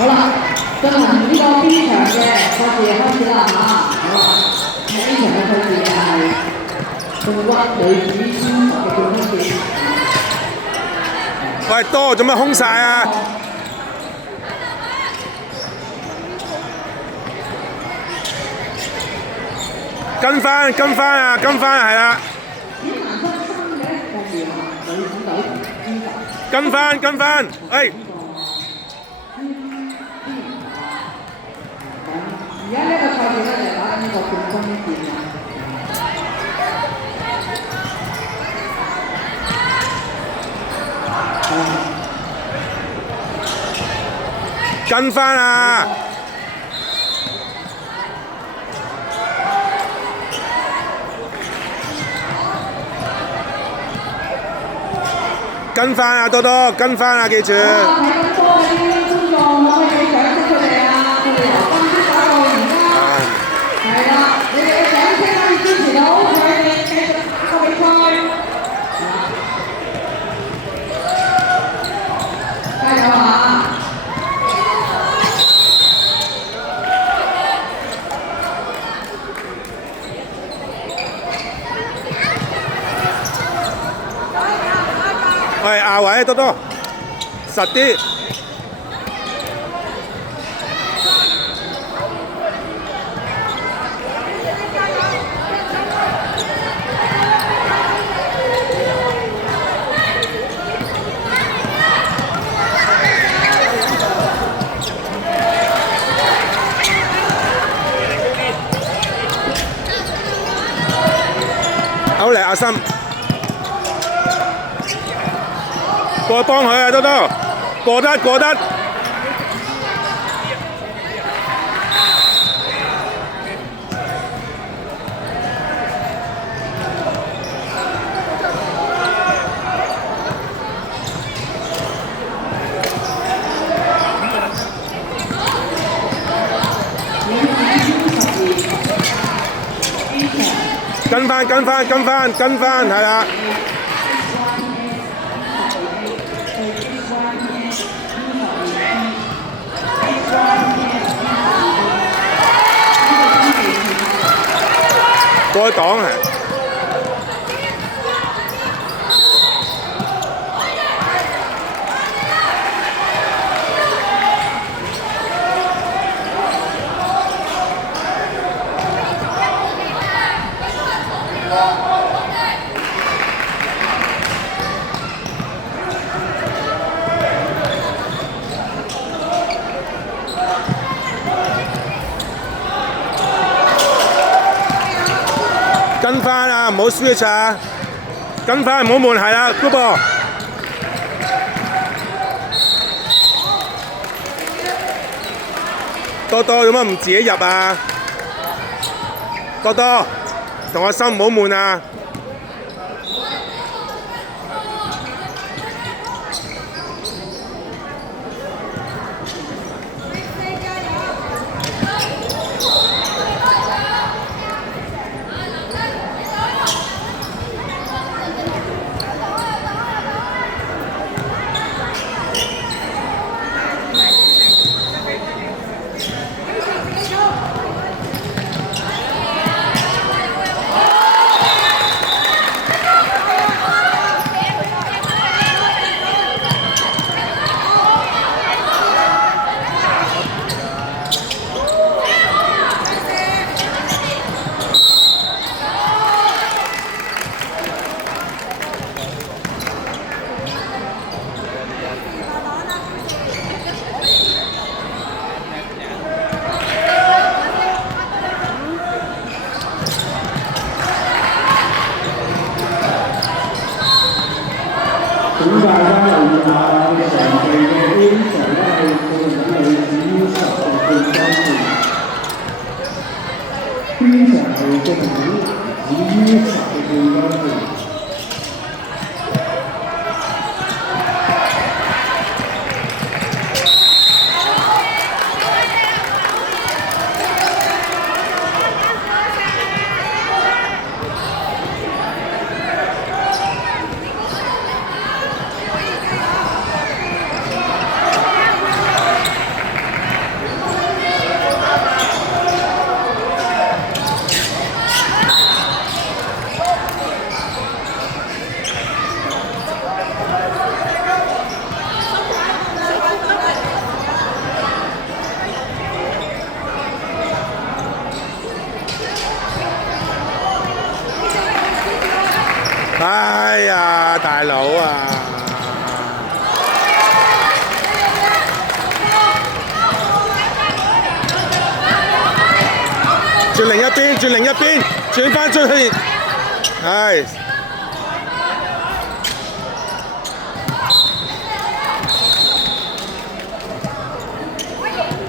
好啦，進行呢個 B 場嘅賽事開始啦嚇。好啦，B 場嘅賽事係冠軍女子雙嘅冠軍戰。喂，多做乜空晒啊？跟翻啊，係啦。跟翻，哎！而家呢個賽事咧就打緊呢個冠軍戰啊！跟翻啊！跟翻啊，多多跟翻啊，記住。睇緊波嗰啲觀眾可唔可以俾掌聲佢哋啊？佢哋由今朝打到而家，係啦，你哋嘅掌聲可以支持到佢哋繼續打個比賽。加油啊！喂，亞偉多多，實啲。好嚟，阿森。過去幫佢啊，多多，過得。跟翻，係啦。過去擋係。跟翻啊，唔好 switch 啊！跟翻唔好悶，係啦，good ball。多多做乜唔自己入啊？多多，同阿森唔好悶啊！哎呀，大佬啊！轉另一邊，轉另一邊，轉翻出去。係。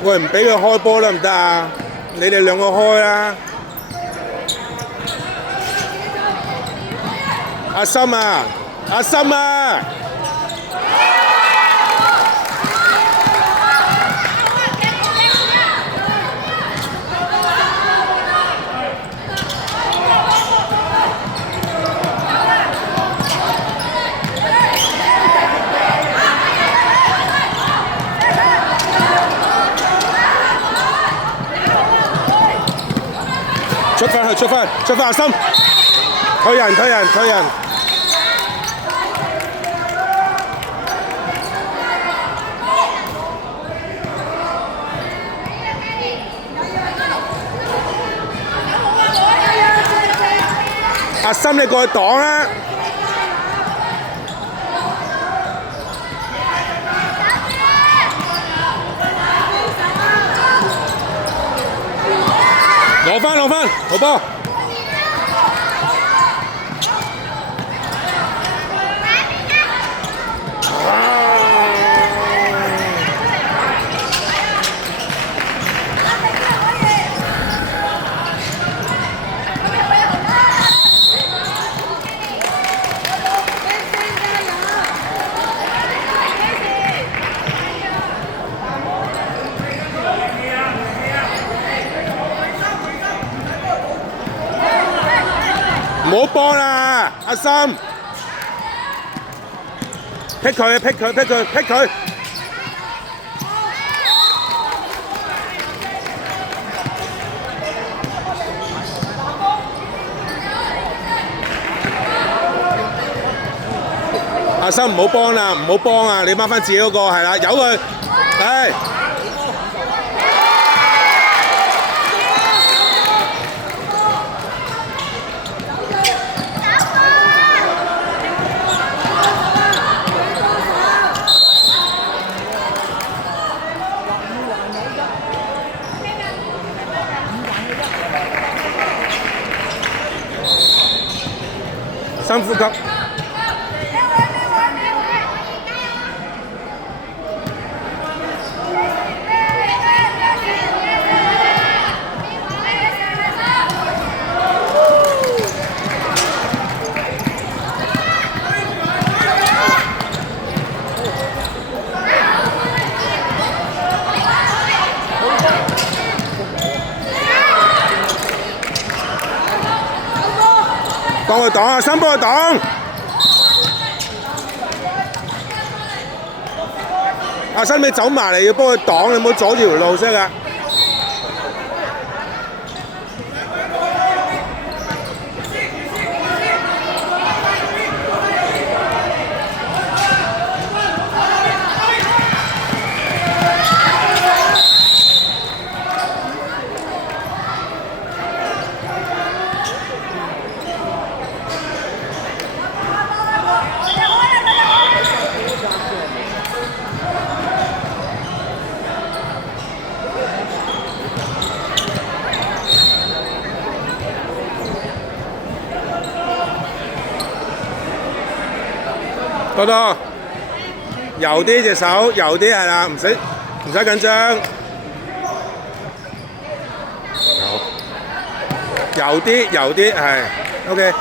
喂，唔俾佢開波得唔得啊？你哋兩個開啦。阿森啊，阿森啊！出翻阿森，推人。阿森你過去擋啦！攞翻，好波！唔好幫啦，阿森，劈佢！阿森唔好幫啦，你掹翻自己嗰個係啦，由佢，係。深呼吸。幫佢擋，阿森幫佢擋。阿森你走埋嚟要幫佢擋，你唔好阻住條路先㗎。多多，柔啲隻手，柔啲係啦，唔使緊張。柔啲係 ，OK。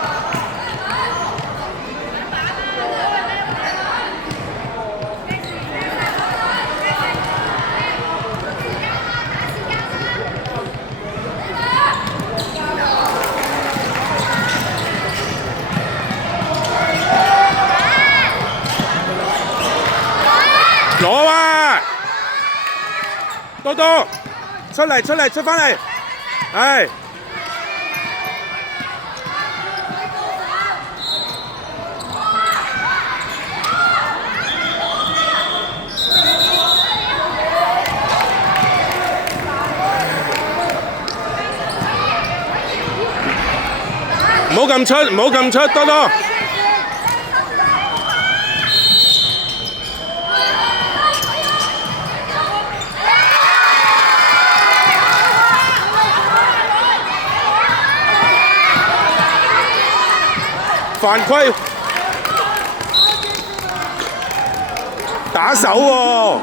攞啊！多多，出翻嚟，係。唔好咁出，多多。犯規，打手喎、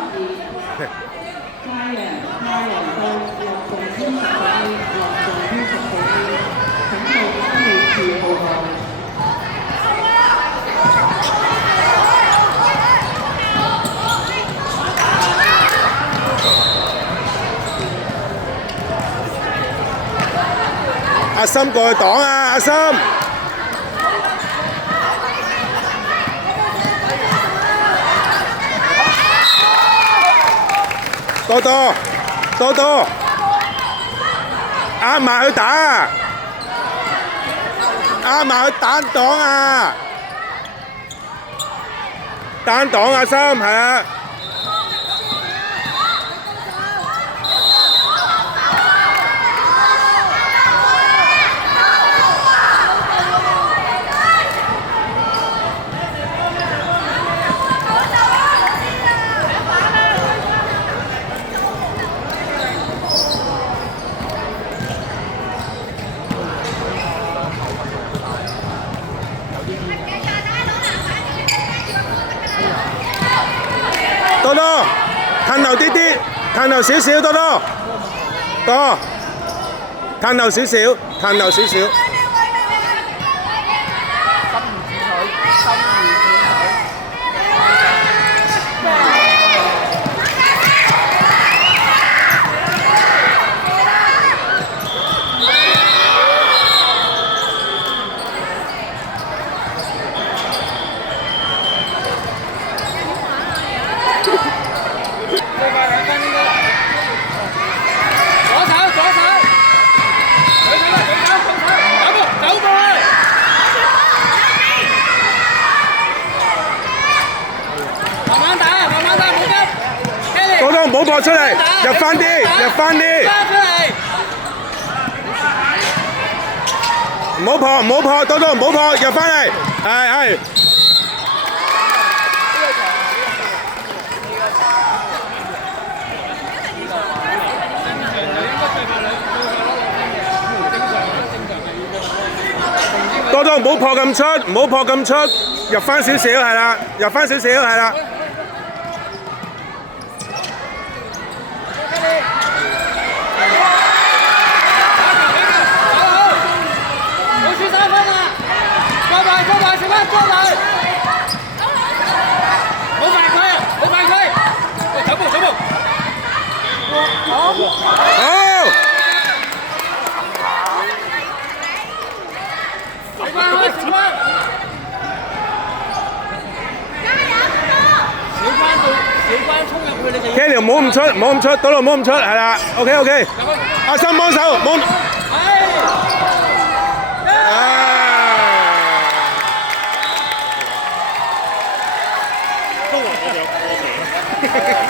阿森過去擋啊！阿森，多多，壓埋去打，壓埋去單擋啊！單擋阿森係啊！多多，褪後啲啲，褪後少少，多多，褪後少少，褪後少少。多多唔好撲出嚟，入翻啲，唔好撲，多多唔好撲，入翻嚟，係。多多唔好撲咁出，入翻少少係啦，Kelly 唔好咁出，多多唔好咁出，係啦 ，OK， 阿森幫手，冇。都話我哋有過